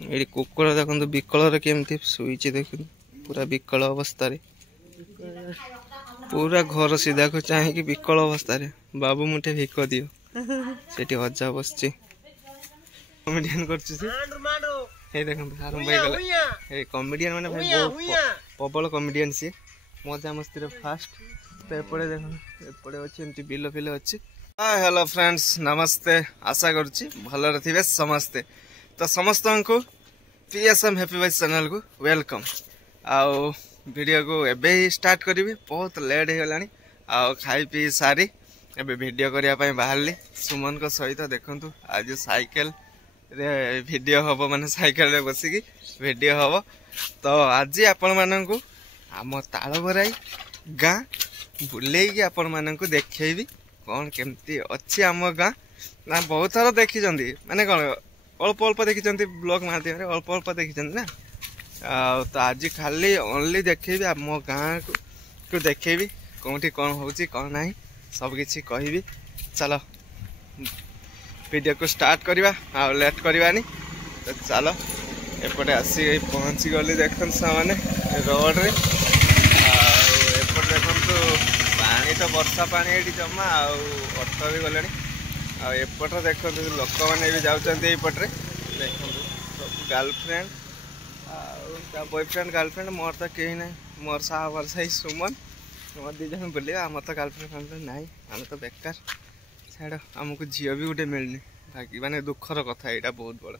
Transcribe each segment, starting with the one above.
ये कुकुर देखो विकल केमती शुई देख पूरा विकल अवस्था पूरा घर सीधा को चाहिए विकल अवस्था बाबू मुठे भिक दियो से अजा बस कमेडियन आरंभ हो कमेडियन मैंने भाई प्रबल कमेडियन सी मजा मस्ती फास्ट तो एपटे देख एपटे अच्छे बिल फिल अच्छी। हेलो फ्रेंड्स नमस्ते आशा करुच्ची भलरे थे समस्ते तो समस्त को पीएसएम हैप्पी वाइज चैनल को वेलकम आउ वीडियो को एबे ही स्टार्ट करी बहुत लेट हो गलानी आउ खाई पी सारी एबे वीडियो करने बाहरली सुमन को सहित देखंतु आज साइकिल रे वीडियो हम माने साइकिल रे बसिकी वीडियो हम तो आज आपण माननकु आम तालबराई गाँ बुलेकी आपण माननकु देखैबी कौन केमती अच्छी आम गाँ ना बहुत थर देखी माने कौन अल्प अल्प देखी ब्लॉग माध्यम अल्प अल्प देखी ना तो आज खाली ओनली देखेबी आम गाँ को देखेबी कौटी कौन होची कौन नहीं सब किछि कहबी चलो वीडियो को स्टार्ट करवा आ लेट करवानी तो चलो एपटे आसी पहुँची गली देखन सामने रोड रे एपटे देखंतु पानी तो वर्षा पानी ये जमा ऑटो भी गले आएपटे देखो लोक मैंने भी जाऊँचे यपटे देखो सब गर्लफ्रेंड बॉयफ्रेंड गर्लफ्रेंड मोर तो कहीं ना मोर साहा वर्षा ही सुमन मोर दी जन बुले आम तो गर्लफ्रेंड गर्लफ्रेंड ना आम तो बेकार छाड़ आमको झील भी गोटे मिलनी बाकी माने दुखर कथा यहाँ बहुत बड़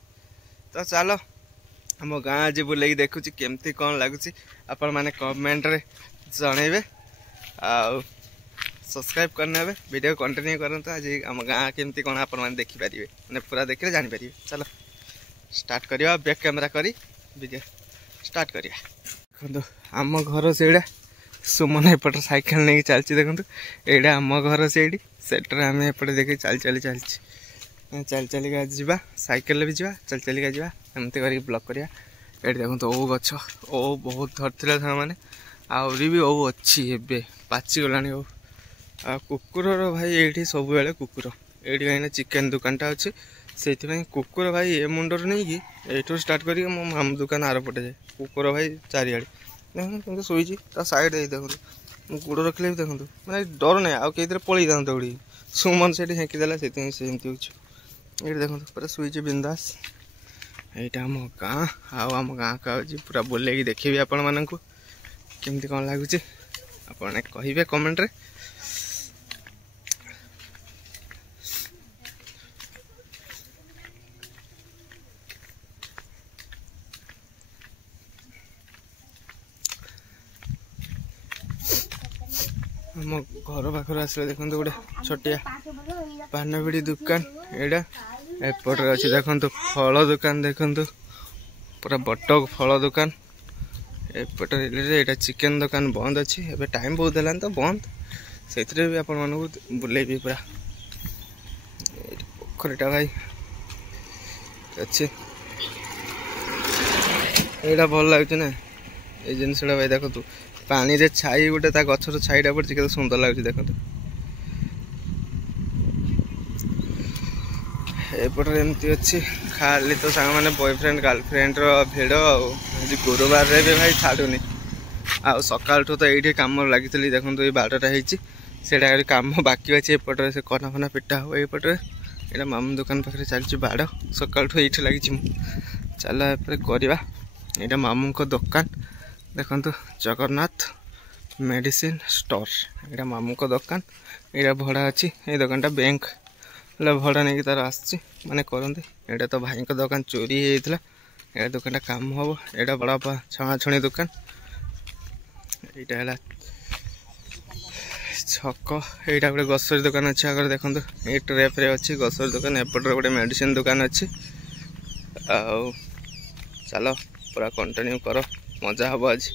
तो चलो आम गाँ आज बुले देखुची केमती कौन लगुच आपण मैंने कमेंट रे जनइबे आ सब्सक्राइब करने वीडियो कंटिन्यू करते आज आम गाँ केमती कौन आपण मैंने देखिपारे मैंने पूरा देखिए जानीपर चलो स्टार्ट करवा बैक कैमेरा करी वीडियो स्टार्ट करिया देखो आम घर से सुमन एपटे साइकेल नहीं चलती देखो यहाँ आम घर से सेटर आम एपटे देखिए चल चली चल चलिका जा साइकेल भी जा चल चलिका जा एमती कर ब्लॉक करिया ये देखो ओ गछ ओ बहुत धरते मैंने आहरी भी ओ अच्छी एवं पाची गला आ कुकुर भाई ये सब बेले कुकुर ये कहीं चिकेन दुकानटा अच्छे से कुकुर भाई ए मुंडर नहीं कि ये स्टार्ट कर मो मामू दुकान आर पटे जाए कुकुर भाई चारिआड़े देखो शोची साइड देखो गोड़ रखिले भी देखो मैंने डर ना आउ कई पलि था उड़ी सुमन से हेंकीदेला से ये देखो पूरा शोची बिंदास यहाँ आम गाँ आम गाँ का पूरा बुले देखी आपण मानक केमती कौन लगुच आपने कहे कमेंट रे आम घर पाखे आस देखो गोटे छोटिया पान बिड़ी दुकान यहाँ एपटे अच्छे देखो फल दुकान देखो पूरा बट फल दुकान एपटे यहाँ चिकेन दुकान बंद अच्छी एवं टाइम बहुत है तो बंद से भी आपण मानक बुलेबी पूरा पोखरीटा भाई अच्छे यहाँ भल लगुच ना ये जिनसा भाई देखो तू पानी रे छाई गोटे गचर छाईटा पड़ी के सुंदर लगुच देखो एपटे एमती अच्छी खाली तो सांग मैंने बॉयफ्रेंड गर्लफ्रेंड भिड़ आज गुरुवार रे भी भाई छाड़ूनी आ सकाल तो ये कम लगी देखो ये बारटा होटा कम बाकी अच्छे एपटे से कना फना पिटा हो एपटे यहाँ मामू दुकान पाखे चलती बाड़ सकाल ये लगी चल करवा यहाँ मामू को दुकान देखो जगन्नाथ मेडिसिन स्टोर यहाँ मामू को दुकान यहाँ भड़ा अच्छी ये दुकानटा बैंक भड़ा नहीं तार आसची माने करते यहाँ तो भाई को दुकान चोरी होता यहाँ दुकानटा काम हम यहाँ बड़ा छणाछुणी दुकान यहाँ छक यहाँ गोटे ग्रोसरी दुकान अच्छे आगे देखो ये ट्रेप रे अच्छी ग्रोसरी दुकान एपटे गोटे मेडिसिन दुकान अच्छी चलो पूरा कंटिन्यू कर मजा हम आज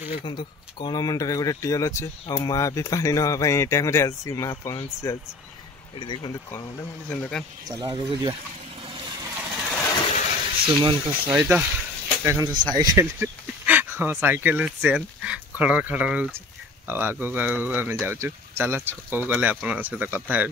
देखो कौन मंडरे गोटे टीएल अच्छे आ माँ भी पानी नापी ये टाइम आसी माँ पहुँच जाए देखो कौन गोटे मेडिसिन दुकान चलो आगे जा सुमन को सहित देखो साइकेल हाँ साइकेल चेन खड़र खड़र हो आग आम जाऊँ चल छक गले आप सहित कथा है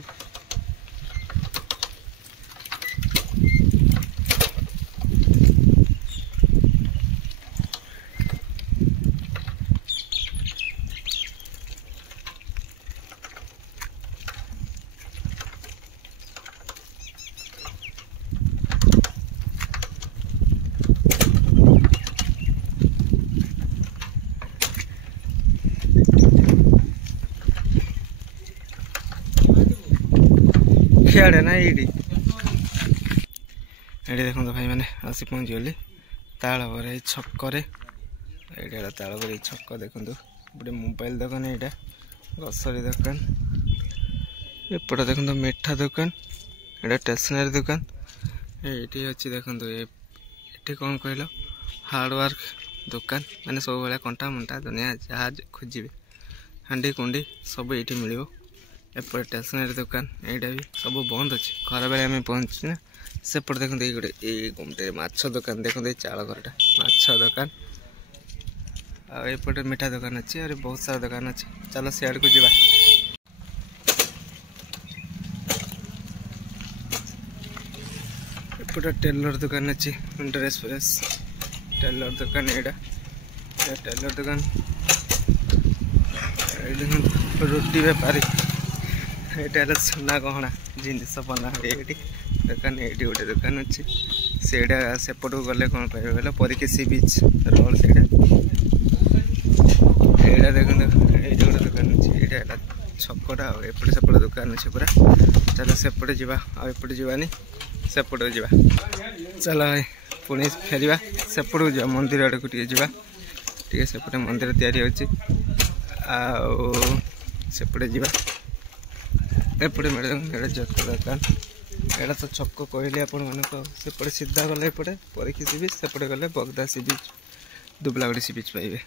सियाड़े ना ये देखो भाई मैंने आसी पहुँची गली तालवर छक ये तालवर छक देखो गोटे मोबाइल दुकान यहाँ ग्रोसरी दुकान एपटे देखो मिठा दुकान ये स्टेशनरी दुकान ये अच्छी देखो ये कौन कहल हार्डवर्क दुकान माने सब भाया कंटा मंटा दुनिया जहाँ खोजे हांडी कुंडी सब ये मिल एपटे स्टेशनरी दुकान यहाँ भी सब बंद अच्छे खरा बेले आम पहुँची ना सेपटे देखते ये गोटे ये गोटे माछ दुकान देखते चाल घरटा माछ दुकान आउपटे मिठा दुकान अच्छी और बहुत सारा दुकान अच्छे चलो सियाड़ को जावा एपटे टेलर दुकान अच्छी ड्रेस फ्रेस टेलर दुकान यहाँ टेलर दुकान रोटी बेपारी ये सोना गहना जिनस बना ये दुकान ये गोटे दुकान अच्छी सेपट को गले कौन पाइबे बोले परिके सी बीच रोल से यहाँ देखो ये गोटे दुकान अच्छी यहाँ छकटा एपटे सेपटे दुकान अच्छे पूरा चलो सेपटे जावा आउपटे जावानी सेपटे जावा चलो भाई पुणी फेर सेपट को जा मंदिर आड़ को जावा टे सेपटे मंदिर तैयारी होची सेपटे जावा एपटे मेरे जत दुकान यहाँ तो छक कहली आपण मानक सेपटे सीधा गले एपटे परीक्षी सी बीच सेपटे गले बगदा सी बीच दुबलागड़ी सी बीच पाइबे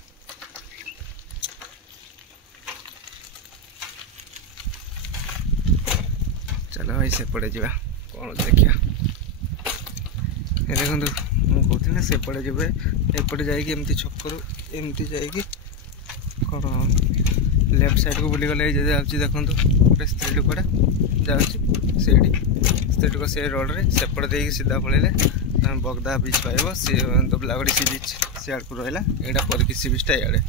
चलो भाई सेपटे जावा कौन देखिया देखो मुझे ना सेपटे जब एपटे जामती छकरू एमती जाकि कौन लेफ्ट साइड को बुली गले जाऊँगी देखो गोटे स्त्री लोकटा जाऊँगी स्त्री लोक से रोड रे सेपटे देकी सीधा पड़े तुम बगदा बीच पाइब सी दुबलागड़ी सी बीच सियाड़ को रहा यहाँ परिकी सी बीचटा इे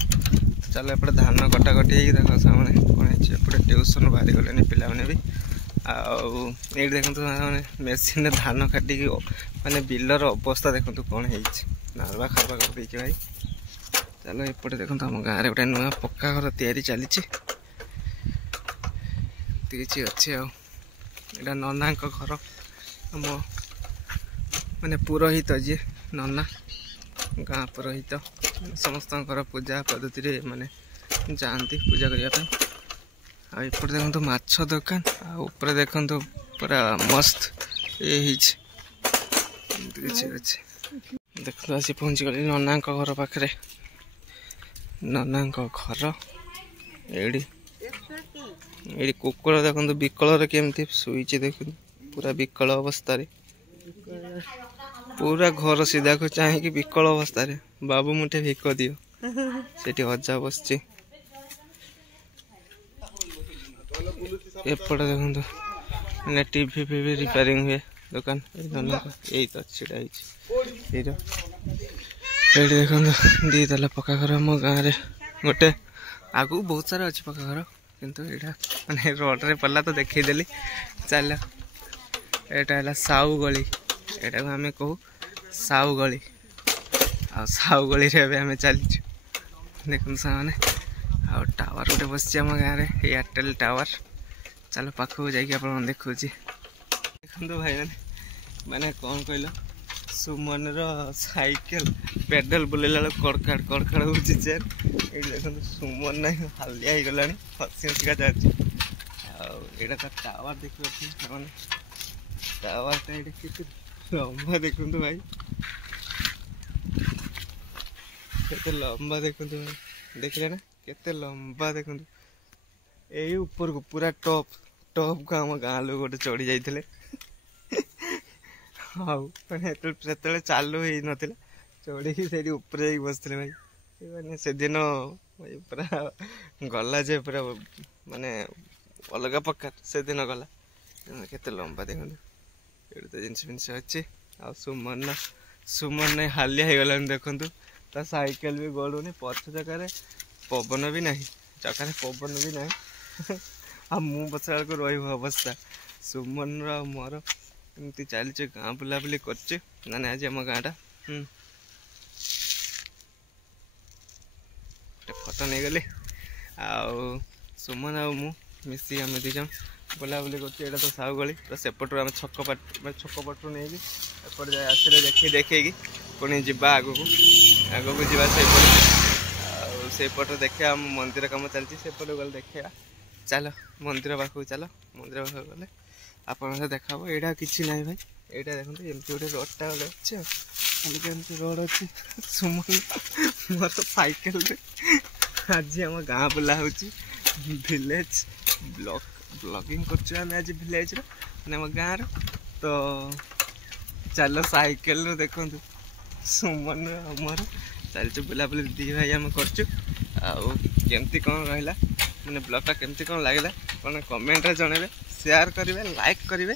चलो एपटे धान कटाकटी देख सामने कौन एपटे ट्यूशन बाहरी गले पिलाने भी ये देखो मैंने मेसीन धान काटिकी माने बिलर अवस्था देखो कौन है नालुआ खावा कर दे भाई चलो एपटे देखो आम गाँव में गोटे नुआ पक्का घर तैयारी चली किसी अच्छे आटा नना घर आम माने पुरोहित जी नना गाँ पुरोहित समस्त पूजा पद्धति माने जाती पूजा करने आउपटे देखो माछ दुकान आउपर देखो पूरा मस्त ये किसी अच्छे देख आसी पहुँची गली नना घर पाखे नना घर ये कुकुर देखो विकल केमती शुई देख पूरा विकल अवस्था पूरा घर सीधा को चाहिए विकल अवस्था बाबू मुठे भिक दियो से हजा बस एपटे देखो मैंने टीवी फीवी रिपेयरिंग हुए दुकान यही तो छीड़ा ये देखो दी ताला पक्का घर मो गाँव में गोटे आगू बहुत सारा अच्छी पक्का घर किंतु यहाँ मैंने रोड रे पड़ा तो देखीदेली चल यहाँ साउ गली यहाँ को आम कहू साउ गली साउ गली आम चलीचु देखो सामने आ टावर गोटे बस आम गाँव में एयरटेल टावर चलो पाखक जाकि देखुँ देखो भाई मैंने कौन कहल सुमन साइकेल पेडल बुलेला कड़काड़ कड़काड़ हो चेन ये देखो सुमन ना हालिया हो गला हसी हसिका जाए यहाँ टावर देखिए टावरटा ये लंबा देखु भाई केते लंबा देखु भाई देखले ना केते लंबा देखु यही ऊपर को पूरा टॉप टॉप को आम गाँ लोग गोटे चढ़ी जाते मैंने चालू ही नाला चढ़ी से ऊपर बसते भाई मैंने से दिन पूरा गला जे पूरा माने अलग प्रकार से दिन गला केते लंबा देखो ये तो जिनस फिनस अच्छी आ सुमन सुमन हालिया हो गला देखु ता साइकेल भी गड़ुनी पछ जगह पवन भी ना जगह पवन भी ना आ मु बसा को रवस्था सुमन मोर एमती चलचे गाँ बुलाबुली कर आज आम गाँटा फोटो नहीं गली आ सुमन आ मु मिसी आम दीज बुलाबुली कर तो साहू गली तो सेपटू आम छक पटू नहीं एपटे जाए आसले देखी पुणी जा आग को जा सेपट देखा मंदिर कम चलती सेपट गले देखा चल मंदिर पाखक चल मंदिर पाखक गले आप देखा यहाँ किसी ना भाई यहाँ देखते एमती गोटे रोडटा गले अच्छे खाली रोड अच्छे सुमन मोर साइकेल आज आम गाँ बुला हो विलेज ब्लॉगिंग कर आज विलेज आम गाँव तो चल साइकेल देखु सुमन मोर चलचु बुलाबुली दी भाई आम करमती कौन रहा मैंने ब्लॉगटा केमती कौन लगे कौन कमेंट जनइबे शेयर करेंगे लाइक करेंगे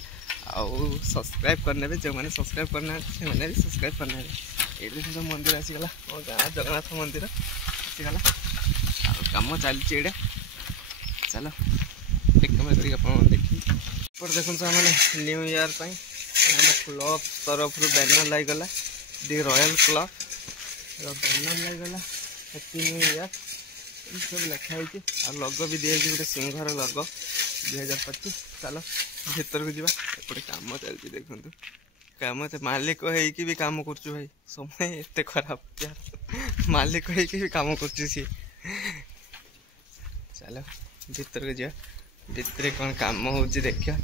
आउ सब्सक्राइब करने जो मैंने सब्सक्राइब करना से मैंने भी सब्सक्राइब करने ये देखो मंदिर आसीगला मो गाँ जगन्नाथ मंदिर आसीगला कम चलती चलो एक कमेंट कर देखिए देखो मैंने न्यू ईयर क्लब तरफ बैनर लगला दी रॉयल क्लब बैनर लगला हैप्पी न्यू ईयर सब लिखाई आ लोगो भी दिखाई गोटे सिंहर लोगो 2025 चलो भीतर को जावा एपटे काम चलती देखु कम मालिक होइकी भी काम कर भाई समय एत खराब यार मालिक होइकी भी काम कर चलो भीतर को जा भीतर कौन काम हो देखा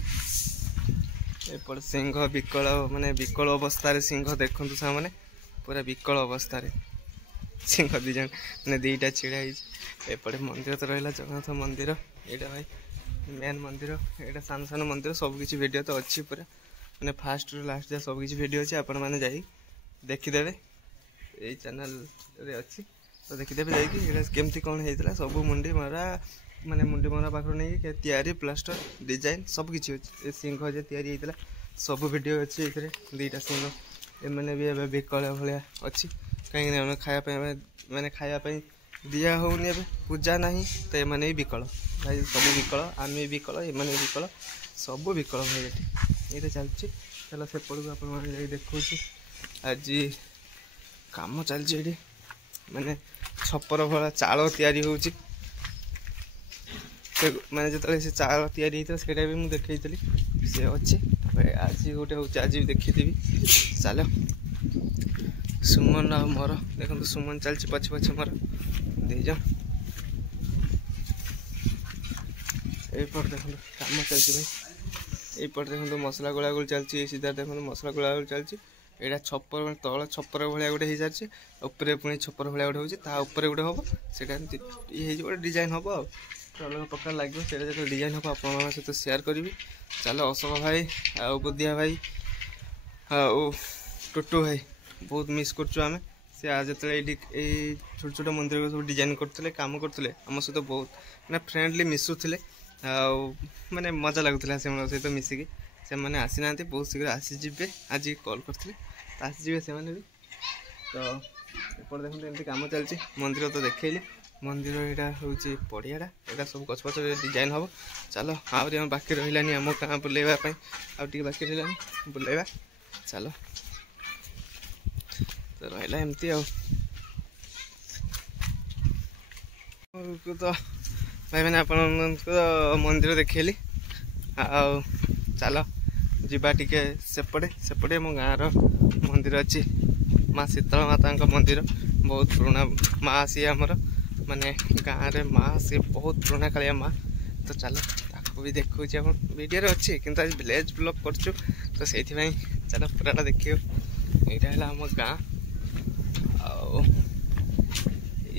एपट सिंह विकल माने विकल अवस्था सिंह देखु मैंने पूरा विकल अवस्था सिंह दी जन मैंने दीटा छिड़ा एपटे मंदिर तो रहा जगन्नाथ मंदिर यहाँ भाई मेन मंदिर यहाँ सान सान मंदिर सबकि वीडियो तो अच्छी पूरा मैंने फास्ट रू लास्ट जाए सबकि वीडियो अच्छी आपण मैंने जा देखीदे यही चैनल रे अच्छी तो देखीदेवे जाइए केमती कौन होता सब मुंडी मरा माने मुंडी मरा पाखर नहीं तैयारी प्लास्टर डिजाइन सबकि अच्छे सिंह जो तैयारी होता सब वीडियो अच्छी ये दीटा सिंह एमने भी एवं विकल भाया अच्छी कहीं खायापी मैंने खायापी दिया होनी ए पूजा नहीं तो ये भी विकल भाई सब विकल आम विकल एमने विकल सब विकल भाई ये चलती चलो सेपट को आप देखो आज कम चलती मैंने छपर भला चाल तैयारी हो मैंने जो से चाल तैयारी होता है भी मुझे देखी से अच्छे आज गोटे हूँ आज भी देखी चलो सुमन आ मोर देखो सुमन चलती पछे पछे मोर दीज यपट देखो कम चलती भाई यपट देखो मसला गोला गोल चलती सीधा देखो मसला गोला गोल चलती यहाँ छपर तल छपर भाया गोटे हो सारी उपरे पुणी छपर भाया गोटे होपर गोटे हम से गोटे डिजाइन हम अलग प्रकार लगे से जो डिजाइन हम आप सहित सेयार करी चलो अशोक भाई आ बुद्धिया भाई टुटू भाई बहुत मिस करें से आज जो छोट छोट मंदिर को सब डिजाइन करते कम करते आम सहित बहुत मैंने फ्रेंडली मिसुले माने मजा लगुला से सहित मिसिकी से मैंने आसी ना बहुत शीघ्र आसीजे आज कॉल करते आसीजे से भी तो एपट देखते एमती कम चलती मंदिर तो देखली मंदिर यहाँ हूँ पड़ियाटा यहाँ सब गछ पछ डिजाइन हम चलो आहरी आम बाकी रही आम गाँ बुलेवाई आगे बाकी रहा बुलेवा चलो तो रहा एमती तो भाई मैंने आप मंदिर देखली आ चलो जीवा टिके सेपटे सेपटे मो गाँव मंदिर अच्छी माँ शीतल माता मंदिर बहुत पुराना माँ सी आमर माने गाँव में माँ सी बहुत पुराना कालिया माँ तो चलो ताको भी देखो वीडियो अच्छी किंतु आज विलेज ब्लॉग करचु तो से चलो पूराटा देखियो यहाँ है आम गाँ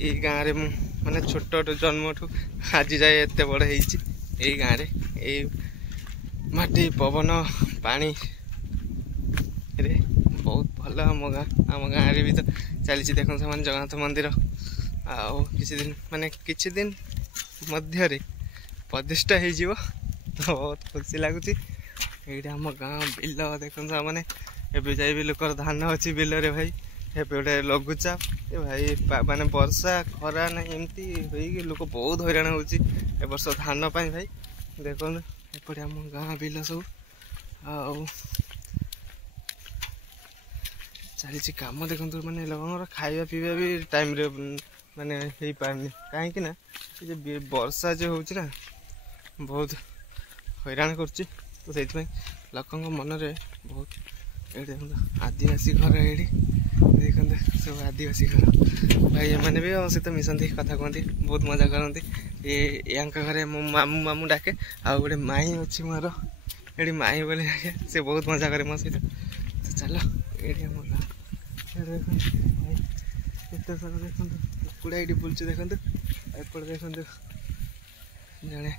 आई गाँव में माने छोट जन्म ठू आज जाए एत बड़ यही गाँव में यही माटी पवन पानी रे बहुत भल आम गाँव भी तो चली देखो से जगन्नाथ मंदिर आउ किसी दिन माने किसी दिन मध्य प्रतिष्ठा हो तो बहुत खुशी लगुच ये आम गाँ बिल देखो मैंने एवं जाए लोकर धान अच्छी बिल रे भाई ए गोटे लघुचाप ए भाई माने वर्षा खरा ना एमती हो लोक बहुत हैरान हो वर्ष धान पाई भाई देखो एपटे आम गाँ बिल सब चली कम देखो मैंने लोक खाଇବା पीवा भी टाइम रे माने हो पारनी कहीं वर्षा जो हो बहुत हैरान कर तो से लोक मन में बहुत ये देखो आदिवासी घर ये देखते सब आदिवासी घर भाई एम भी सहित तो मिशंती कथा कहती बहुत मजा करती या घरे मो मामू मामू डाके आ गोटे माई अच्छी मोर ये माई बोले डाके से बहुत मजा करे मो सहित तो चलो ये एत सारा देखो कुकुड़ा ये बुलूँ देखते एपटे देखते जड़े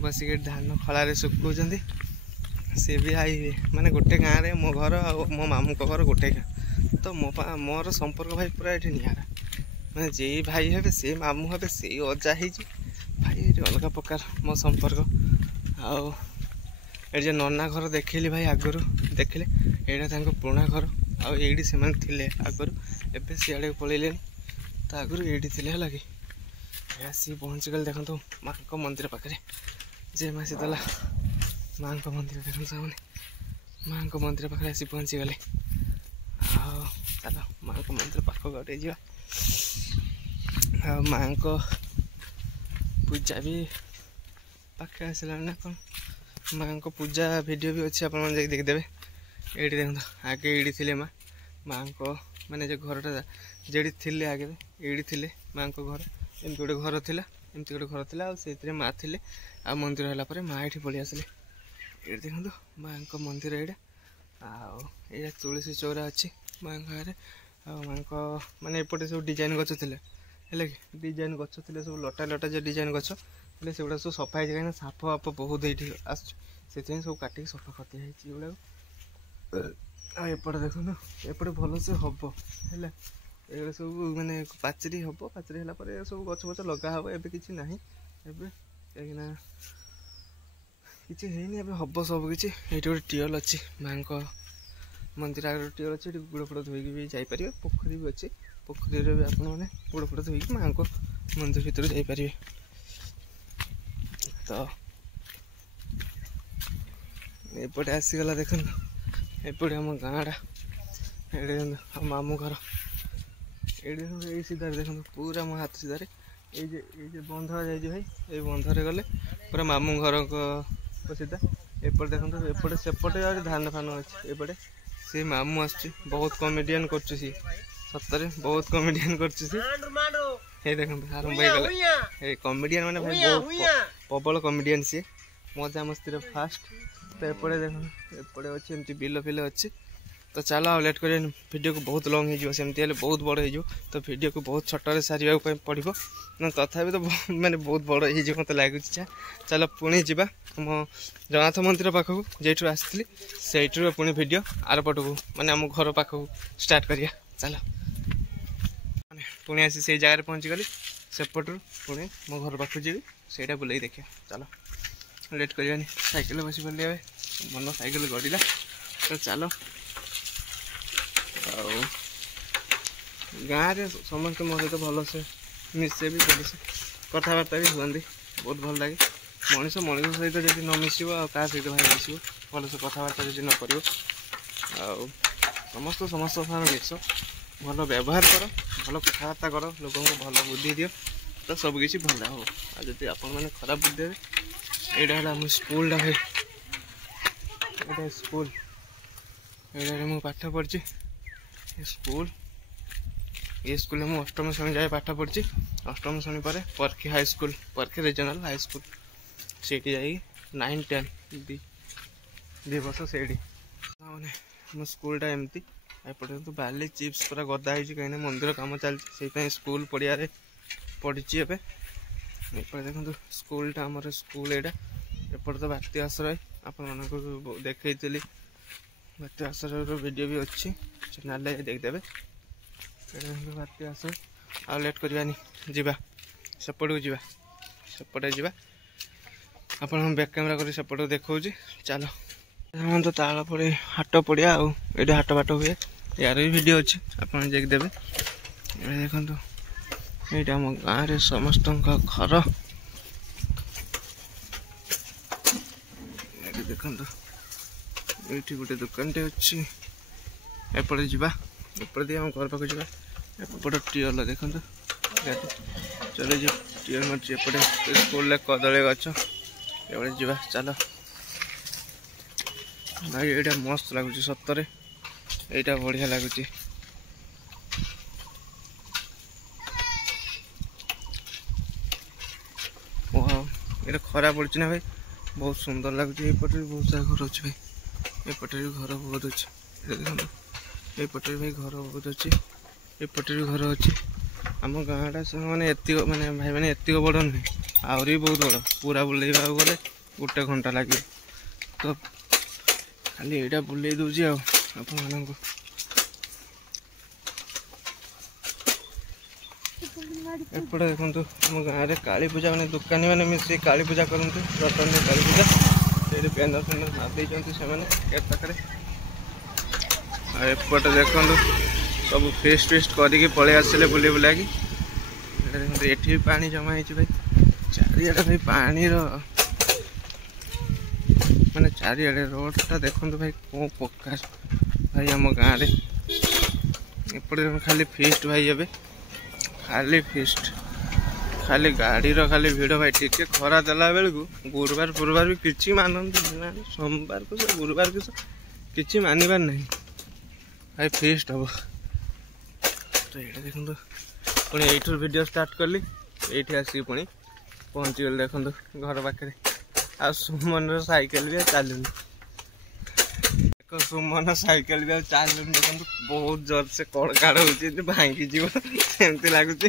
बसिक धान खलार सुखुंट सी भी आई माने गोटे गाँव में मो घर आ मो मामू को घर गोटे गाँ तो मोर संपर्क भाई पूरा ये निरा मैंने जे भाई हे से मामू हे से अजा हो भाई ये अलग प्रकार मो संपर्क आउ ये नना घर देखली भाई आगु देखले यहाँ पुराना घर आईटी से आगु एवं सियाड़े पलैले तो आगु ये है कि आसी पहुँची गले देखो माँ को मंदिर पाखे जे माँ शीतला माँ को मंदिर देखो सामने माँ को मंदिर पाखे आसी पहुँची गले चलो माँ को मंदिर पाख गटे जा माँ को पूजा भी पाखे आसला ना कौन माँ को पूजा वीडियो भी अच्छे आप देखिदेवे ये देखो आगे ये थे माँ माँ को माने जो घरटा जेडी थे आगे ये थे माँ को घर एमती गोटे घर था एमती गोटे घर था से माँ थे आ मंदिर है माँ ये पलि आसिले ये देखो माँ को मंदिर ये तुलसी चौरा अच्छी माँ घर माँ को माने एपटे सब डिजाइन गच थे है कि डिजाइन गच थे सब लटा लटा जो डिजाइन गच से सब सफा कहीं साप फाप बहुत ये आस सब काटिक सफा कर दिखाई एपटे देखो एपटे भल से हम है ये सब माने पाचेरी हम पाचेरी है सब गच फच लगा हम एवं कि ना कहीं किसी है हम सब किसी ये गोटे टीएल अच्छी माँ को मंदिर आगे टीएल अच्छे गुड़ फुड़ धोईक भी जापर पोखरी भी अच्छी पोखरी भी आप गुड़ फुड़ धोईक माँ को मंदिर भर जापर तो एपटे आसीगला देख एपटे आम गाँटा ये मामू घर ये सीधा देखो पूरा मो हाथ सीधार ये बंध जाइए भाई ये बंधरे गले पूरा मामू घर को सीधा एपटे देखो एपटे सेपटे धान फान अच्छे एपटे सी मामू आस बहुत कमेडियन कर सतरे बहुत कमेडियन कर देखो आरंभ हो गला कमेडियन माने भाई बहुत प्रबल कमेडियन सी मजा मस्ती फास्ट तो एपटे देखो एपटे अच्छे एमती बिल फिल अच्छी तो चलो आ लेट कर वीडियो को बहुत लंग होमती बहुत बड़ हो तो वीडियो को बहुत छोटे सारे पड़ो ना तथा तो मैंने बहुत बड़ हो मत लगुच चलो पुणी जा मो जगन्नाथ मंदिर पाखक जेठू आसती से पुणी वीडियो आर पटक माने आम घर पाखक स्टार्ट करिया चलो पुणी आसी से जगह पहुँची गली सेपटू पुणी मो घर पाख जी से बुले देखिए चलो लेट कर साइकेल बस पड़े मन साइकेल गड़िला तो चलो गाँव में समस्त मो सहित भल से मिसे भी भल से कथबार्ता भी हुआ बहुत भल लगे मनीष मनीष सहित जब न मिस क्या सहित भाई मिस भल से कथबार्ता जब न कर समस्त समस्त मिस भल व्यवहार कर भल कथबार्ता कर लोक भल बुद्धि दियो तो सबकि भल हम आदि आपने खराब बुद्धि देवे यहाँ है आम स्कूल भाई ये स्कूल ये मुझे पाठ पढ़ी स्कूल ये स्कूल में अष्टम श्रेणी जाए पाठ पढ़ी अष्टम श्रेणी पर परखी हाई स्कूल परखी रीजनाल हाई स्कूल से 9 10 दी वर्ष से मैंने मो स्कूलटा एमती एपटे तो बाली चिप्स पूरा गदा हो कहीं मंदिर कम चलती स्कूल पड़िया पड़ी एपटे देखो स्कूलटा आमर स्कूल यहाँ एपटे तो बाती आश्रय आपण देखी बाती आश्रय वीडियो भी अच्छी चैनल देखदेवे बाती आश्रय आ लेट करवानी जीवा सेपटू जा सेपटे जा आप बैक कैमेरा कर सेपट देखा चलो तो ताल पड़े हाट पड़िया ये हाट बाट हुए यार भी वीडियो अच्छी आप देखदेवे देखो ये आम गाँव में समस्त घर देखो ये गोटे दुकान टे अच्छी एपटे जा एपटे दी आम घर पाक जा एपटे टीएल देखो चलो टीएल मार्च एपटे स्कूल कदली गच एपटे जा चलो भाई एटा मस्त लगुच सतरे एटा बढ़िया लगुच ये खरा पड़ी ना भाई बहुत सुंदर लगुच एपटे भी बहुत सारा घर अच्छे भाई एपटे भी घर बहुत अच्छे देखो एपटे भाई घर बहुत अच्छे एपटे भी घर अच्छे आम गाँटा मैंने एतिक मैंने भाई मैंने एतिक बड़ नुहे आहरी बहुत बड़ पूरा बुलेवा गले गोटे घंटा लगे तो खाली यहाँ बुले दूसरी आपण एपटे देखो आम गाँव में काली पूजा मैंने दुकानी मैंने मिसे काली पूजा करते रतन काली पूजा से पेनर फेनर मारी से पाखे एपटे देखो सब फेस्ट फेस्ट करके पलि आसिले बुले बुला कि ये पानी जमा हो भाई चारिड़े भाई पानी माने चारिड़े रोडटा देखो भाई कौन प्रकार भाई आम गाँव में एपटे खाली फिस्ट भाई ए खाली फिस्ट खाली गाड़ी खाली भिड़ भाई टिके खरा देला बेलू गुरुवार गुरुवार भी किसी मानते सोमवार को गुरुवार को किसी मानबार नहीं भाई फिस्ट हम तो ये देखो पुणी यू वीडियो स्टार्ट कली ये आसिक पुणी पहुँची गली देखो घर पाखे आ सुमन साइकेल भी चलुनी सुमन साइकेल भी चलुनी देखो बहुत जोर से कड़काड़ हो भांगी जीव एमती लगुच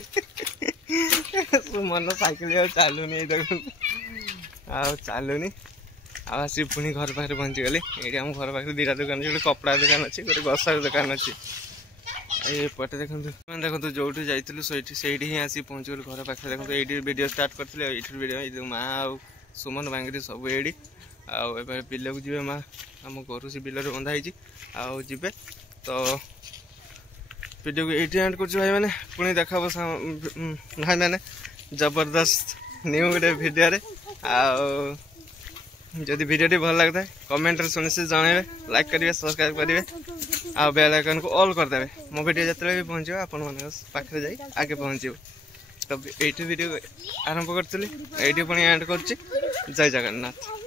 सुमन साइकेल भी चलुनी देखो चलुनी आसी पुणी घर पाखे पहुँची गली ये आम घर पाखे दुटा दुकान अच्छे कपड़ा दुकान अच्छी गोटे गसार दुकान अच्छी एपटे देखो देखो जो जाइलु से ही आसी पहुँच गलु घर पाखे देखो ये वीडियो स्टार्ट करें ये वीडियो माँ आ सुमन बांगरी सब ये बिल को जी माँ आम घर से बिल बंधाई आए तो वीडियो को ये एंड कर भाई मैंने पुणी देखा भाई मैंने जबरदस्त न्यू गोटे भिडियो जदि भिडियो भल लगता है कमेंट सुनिश्चित जनइबे लाइक करेंगे सब्सक्राइब करेंगे आ बेल आइकन को ऑल करदे मो वीडियो जो भी पहुँच आपण मान पाखे जाए आगे पहुँच तो ये वीडियो आरंभ करी ये पुणी एंड कर जय जगन्नाथ।